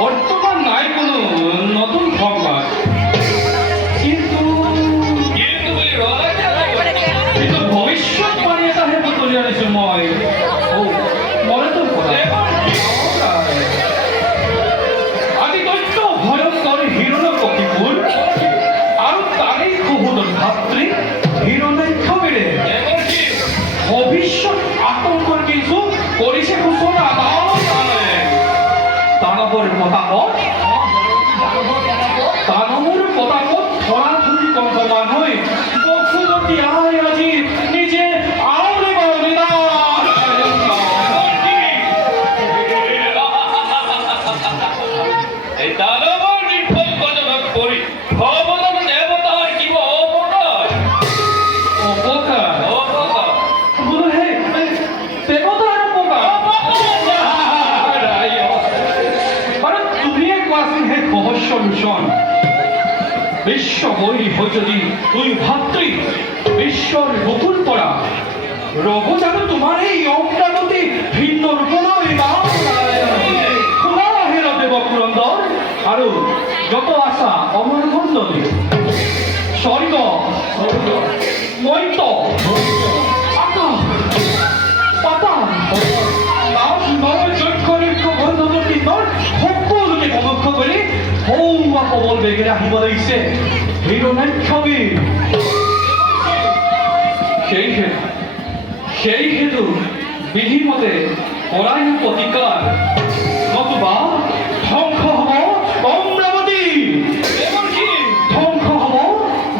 বর্তমান নাই কোনো নতুন ভগবান, কিন্তু কিন্তু ভবিষ্যৎ বাণী এটা হেতু তুলি আনিছো মই। ও মনে তো আদি দৈত্য ভয়ঙ্কর হিরণ্যকশিপুর আৰু তাৰেই খুহুদৰ ভাতৃ হিৰণ্যাক্ষমেৰে ভবিষ্যৎ আতঙ্কর কিছু কৰিছে ঘোষণা। দানৱৰ পতাপত ধৰাধৰি কম্পমান হৈ বসুমতী আই আজি নিজে আউলে বাউলে এই দানৱৰ নিৰ্ভয় গজভাগ কৰি ভগৱান দেৱতাৰ কিবা অপকাৰ অপকাৰ অপকাৰ বোলো হে দেৱতাৰ অপকাৰ বাৰু তুমিয়ে কোৱাচোন হে সহস্য লোচন, বিশ্ব বৈৰী হৈ যদি তুই ভাতৃ বিশ্বৰ বুকুৰ পৰা ৰব জানো তোমাৰ এই অপ্ৰাগতি ভিন্ন ৰূপলৈ দেৱপুৰন্দৰ আৰু যত আশা অমৰ মণ্ডলী স্বৰ্গ মৈত আকাশ পাতাল বন্ধৱতী সকলোকে প্ৰমুখ কৰি সৌৱা প্ৰবল বেগেৰে আহিব লাগিছে হিৰণ্যাক্ষমী। সেই হেতু বিধিমতে পৰায়ণ প্ৰতিকাৰ, নতুবা ধ্বংস হব অমৰাৱতী, ধ্বংস হব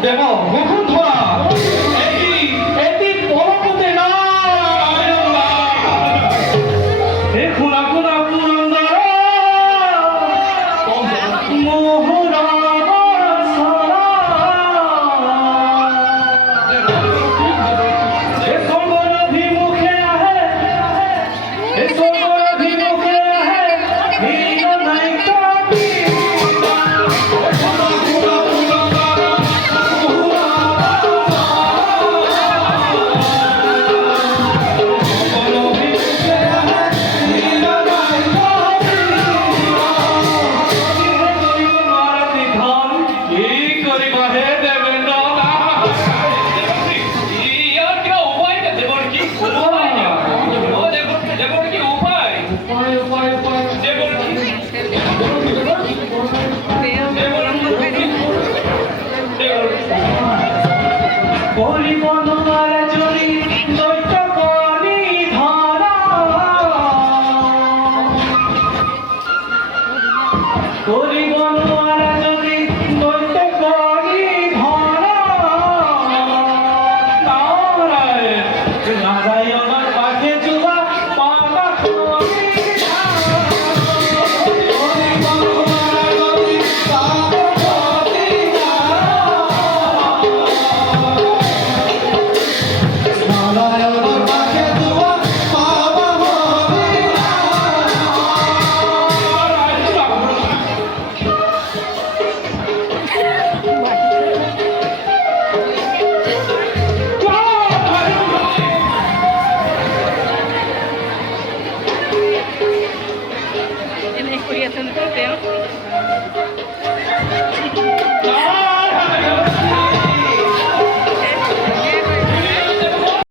দেৱ বসুন্ধৰা। এটি পৰপতে না শুনা শুনা পুৰন্দৰ Ele é criança no papel.